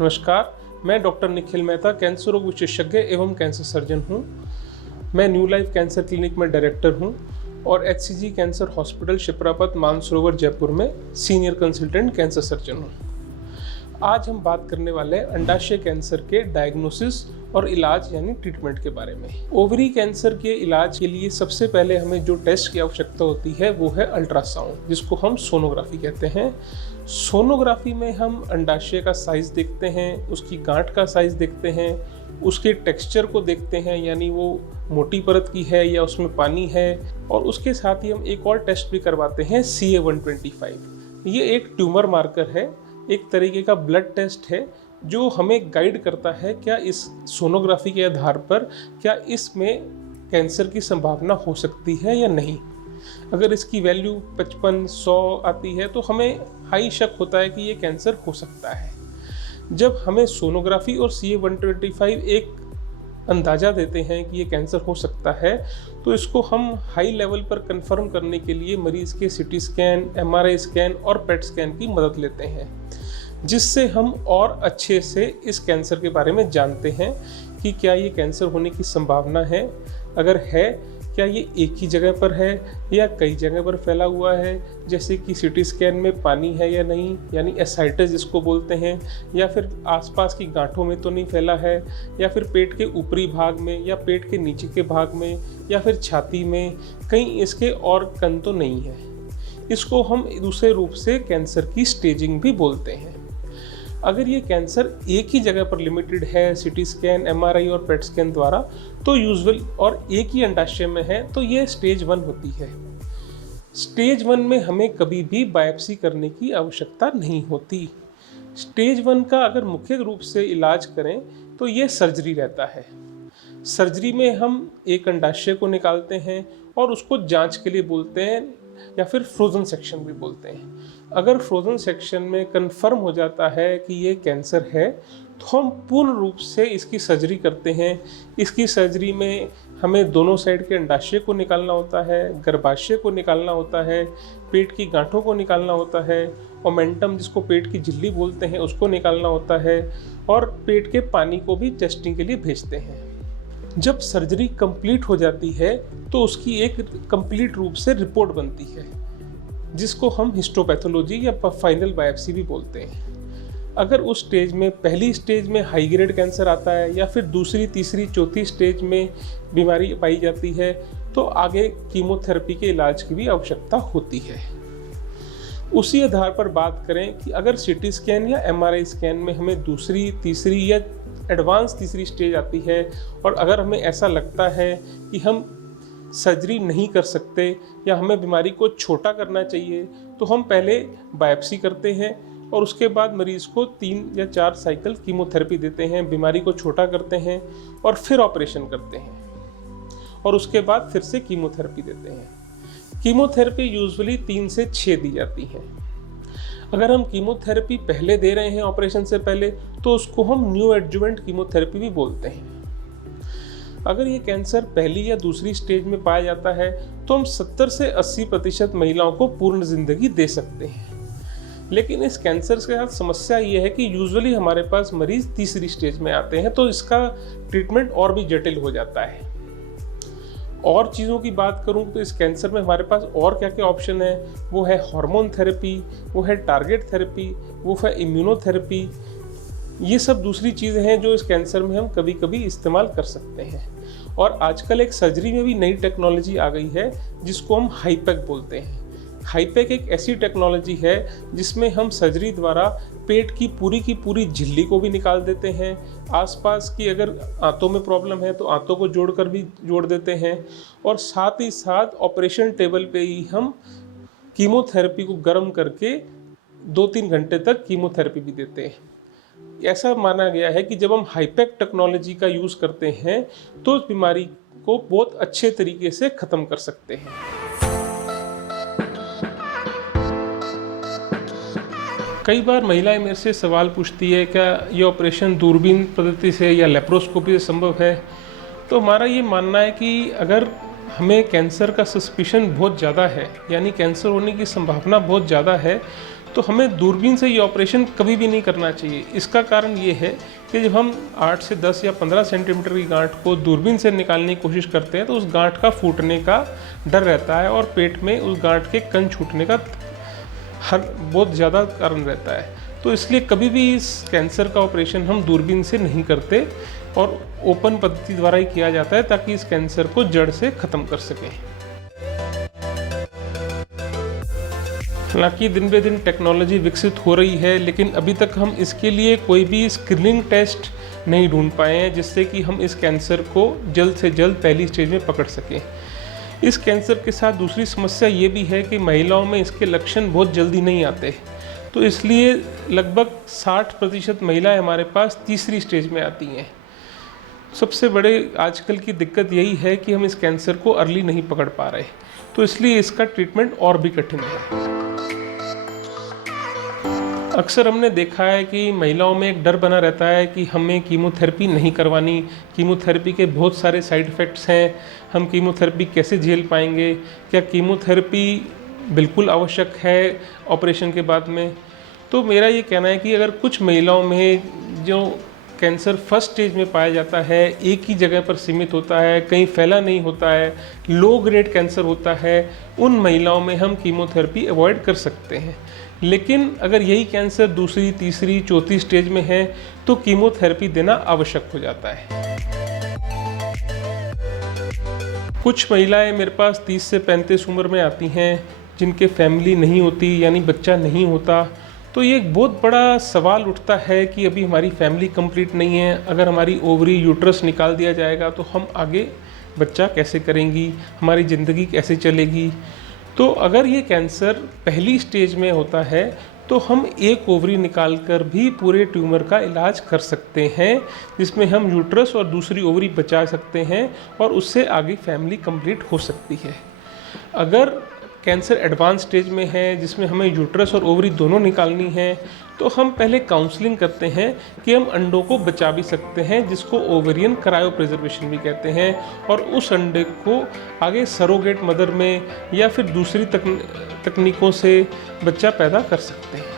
नमस्कार, मैं doctor Nikhil Mehta, cancer रोग विशेषज्ञ एवं कैंसर सर्जन हूँ। मैं न्यू लाइफ कैंसर क्लिनिक में डायरेक्टर हूँ और HCG cancer hospital Shiprapath Mansarovar Jaipur में सीनियर कंसल्टेंट कैंसर सर्जन हूँ। आज हम बात करने वाले हैं अंडाशय कैंसर के डायग्नोसिस और इलाज यानी ट्रीटमेंट के बारे में। ओवरी कैंसर के इलाज के लिए सबसे पहले हमें जो टेस्ट की आवश्यकता होती है वो है अल्ट्रासाउंड, जिसको हम सोनोग्राफी कहते हैं। सोनोग्राफी में हम अंडाशय का साइज देखते हैं, उसकी गांठ का साइज देखते हैं, उसके टेक्सचर को देखते हैं, यानी वो मोटी परत की है या उसमें पानी है, और उसके साथ ही हम एक और टेस्ट भी करवाते हैं CA-125। ये एक ट्यूमर मार्कर है, एक तरीके का ब्लड टेस्ट है जो हमें गाइड करता है क्या इस सोनोग्राफी के आधार पर क्या इसमें कैंसर की संभावना हो सकती है या नहीं। अगर इसकी वैल्यू 55-100 आती है तो हमें हाई शक होता है कि ये कैंसर हो सकता है। जब हमें सोनोग्राफी और CA-125 एक अंदाज़ा देते हैं कि ये कैंसर हो सकता है, तो इसको हम हाई लेवल पर कंफर्म करने के लिए मरीज़ के CT स्कैन, MRI स्कैन और PET स्कैन की मदद लेते हैं, जिससे हम और अच्छे से इस कैंसर के बारे में जानते हैं कि क्या ये कैंसर होने की संभावना है। अगर है, क्या ये एक ही जगह पर है या कई जगह पर फैला हुआ है, जैसे कि CT स्कैन में पानी है या नहीं, यानी एसाइटिस जिसको बोलते हैं, या फिर आसपास की गांठों में तो नहीं फैला है, या फिर पेट के ऊपरी भाग में या पेट के नीचे के भाग में या फिर छाती में, कहीं इसके और कण तो नहीं है। इसको हम दूसरे रूप से कैंसर की स्टेजिंग भी बोलते हैं। अगर ये कैंसर एक ही जगह पर लिमिटेड है CT स्कैन, MRI और PET स्कैन द्वारा, तो यूजुअल और एक ही अंडाशय में है, तो ये स्टेज 1 होती है। स्टेज 1 में हमें कभी भी बायोप्सी करने की आवश्यकता नहीं होती। स्टेज 1 का अगर मुख्य रूप से इलाज करें तो ये सर्जरी रहता है। सर्जरी में हम एक अंडाशय को निकालते हैं और उसको जांच के लिए बोलते हैं, या फिर फ्रोजन सेक्शन भी बोलते हैं। अगर फ्रोजन सेक्शन में कंफर्म हो जाता है कि ये कैंसर है, तो हम पूर्ण रूप से इसकी सर्जरी करते हैं। इसकी सर्जरी में हमें दोनों साइड के अंडाशय को निकालना होता है, गर्भाशय को निकालना होता है, पेट की गांठों को निकालना होता है, ओमेंटम जिसको पेट की झिल्ली बोलते हैं उसको निकालना होता है, और पेट के पानी को भी टेस्टिंग के लिए भेजते हैं। जब सर्जरी कंप्लीट हो जाती है तो उसकी एक कंप्लीट रूप से रिपोर्ट बनती है, जिसको हम हिस्टोपैथोलॉजी या फाइनल बायोप्सी भी बोलते हैं। अगर उस स्टेज में, पहली स्टेज में हाई ग्रेड कैंसर आता है या फिर दूसरी, तीसरी, चौथी स्टेज में बीमारी पाई जाती है, तो आगे कीमोथेरेपी के इलाज की भी आवश्यकता होती है। उसी आधार पर बात करें कि अगर CT स्कैन या MRI स्कैन में हमें दूसरी, तीसरी या एडवांस तीसरी स्टेज आती है, और अगर हमें ऐसा लगता है कि हम सर्जरी नहीं कर सकते या हमें बीमारी को छोटा करना चाहिए, तो हम पहले बायोप्सी करते हैं और उसके बाद मरीज़ को 3 या 4 साइकिल कीमोथेरेपी देते हैं, बीमारी को छोटा करते हैं और फिर ऑपरेशन करते हैं, और उसके बाद फिर से कीमोथेरेपी देते हैं। कीमोथेरेपी यूजुअली 3 से 6 दी जाती है। अगर हम कीमोथेरेपी पहले दे रहे हैं ऑपरेशन से पहले, तो उसको हम न्यू एडजुवेंट कीमोथेरेपी भी बोलते हैं। अगर ये कैंसर पहली या दूसरी स्टेज में पाया जाता है, तो हम 70 से 80% महिलाओं को पूर्ण जिंदगी दे सकते हैं। लेकिन इस कैंसर के साथ समस्या ये है कि यूजुअली हमारे पास मरीज तीसरी स्टेज में आते हैं, तो इसका ट्रीटमेंट और भी जटिल हो जाता है। और चीज़ों की बात करूं तो इस कैंसर में हमारे पास और क्या क्या ऑप्शन है, वो है हार्मोन थेरेपी, वो है टारगेट थेरेपी, वो है इम्यूनोथेरेपी। ये सब दूसरी चीज़ें हैं जो इस कैंसर में हम कभी कभी इस्तेमाल कर सकते हैं। और आजकल एक सर्जरी में भी नई टेक्नोलॉजी आ गई है, जिसको हम हाईपैक बोलते हैं। हाईपैक एक ऐसी टेक्नोलॉजी है जिसमें हम सर्जरी द्वारा पेट की पूरी झिल्ली को भी निकाल देते हैं। आसपास की अगर आंतों में प्रॉब्लम है तो आंतों को जोड़कर भी जोड़ देते हैं, और साथ ही साथ ऑपरेशन टेबल पे ही हम कीमोथेरेपी को गर्म करके 2-3 घंटे तक कीमोथेरेपी भी देते हैं। ऐसा माना गया है कि जब हम हाईपैक टेक्नोलॉजी का यूज़ करते हैं तो उस बीमारी को बहुत अच्छे तरीके से ख़त्म कर सकते हैं। कई बार महिलाएं मेरे से सवाल पूछती है, क्या ये ऑपरेशन दूरबीन पद्धति से या लेप्रोस्कोपी से संभव है? तो हमारा ये मानना है कि अगर हमें कैंसर का सस्पिशन बहुत ज़्यादा है, यानी कैंसर होने की संभावना बहुत ज़्यादा है, तो हमें दूरबीन से ये ऑपरेशन कभी भी नहीं करना चाहिए। इसका कारण ये है कि जब हम 8 से 10 या 15 सेंटीमीटर की गांठ को दूरबीन से निकालने की कोशिश करते हैं तो उस गांठ का फूटने का डर रहता है और पेट में उस गांठ के कण छूटने का बहुत ज़्यादा कारण रहता है। तो इसलिए कभी भी इस कैंसर का ऑपरेशन हम दूरबीन से नहीं करते और ओपन पद्धति द्वारा ही किया जाता है ताकि इस कैंसर को जड़ से ख़त्म कर सकें। हालांकि दिन बे दिन टेक्नोलॉजी विकसित हो रही है, लेकिन अभी तक हम इसके लिए कोई भी स्क्रीनिंग टेस्ट नहीं ढूंढ पाए हैं जिससे कि हम इस कैंसर को जल्द से जल्द पहली स्टेज में पकड़ सकें। इस कैंसर के साथ दूसरी समस्या ये भी है कि महिलाओं में इसके लक्षण बहुत जल्दी नहीं आते, तो इसलिए लगभग 60% महिलाएं हमारे पास तीसरी स्टेज में आती हैं। सबसे बड़े आजकल की दिक्कत यही है कि हम इस कैंसर को अर्ली नहीं पकड़ पा रहे, तो इसलिए इसका ट्रीटमेंट और भी कठिन है। अक्सर हमने देखा है कि महिलाओं में एक डर बना रहता है कि हमें कीमोथेरेपी नहीं करवानी, कीमोथेरेपी के बहुत सारे साइड इफ़ेक्ट्स हैं, हम कीमोथेरेपी कैसे झेल पाएंगे, क्या कीमोथेरेपी बिल्कुल आवश्यक है ऑपरेशन के बाद में। तो मेरा ये कहना है कि अगर कुछ महिलाओं में जो कैंसर फर्स्ट स्टेज में पाया जाता है, एक ही जगह पर सीमित होता है, कहीं फैला नहीं होता है, लो ग्रेड कैंसर होता है, उन महिलाओं में हम कीमोथेरेपी अवॉइड कर सकते हैं। लेकिन अगर यही कैंसर दूसरी, तीसरी, चौथी स्टेज में है तो कीमोथेरेपी देना आवश्यक हो जाता है। कुछ महिलाएं मेरे पास 30 से 35 उम्र में आती हैं जिनके फैमिली नहीं होती, यानी बच्चा नहीं होता। तो ये एक बहुत बड़ा सवाल उठता है कि अभी हमारी फैमिली कंप्लीट नहीं है, अगर हमारी ओवरी यूट्रस निकाल दिया जाएगा तो हम आगे बच्चा कैसे करेंगी, हमारी ज़िंदगी कैसे चलेगी। तो अगर ये कैंसर पहली स्टेज में होता है तो हम एक ओवरी निकालकर भी पूरे ट्यूमर का इलाज कर सकते हैं, जिसमें हम यूट्रस और दूसरी ओवरी बचा सकते हैं और उससे आगे फैमिली कंप्लीट हो सकती है। अगर कैंसर एडवांस स्टेज में है जिसमें हमें यूट्रस और ओवरी दोनों निकालनी है तो हम पहले काउंसलिंग करते हैं कि हम अंडों को बचा भी सकते हैं, जिसको ओवेरियन क्रायो प्रिजर्वेशन भी कहते हैं, और उस अंडे को आगे सरोगेट मदर में या फिर दूसरी तकनीकों से बच्चा पैदा कर सकते हैं।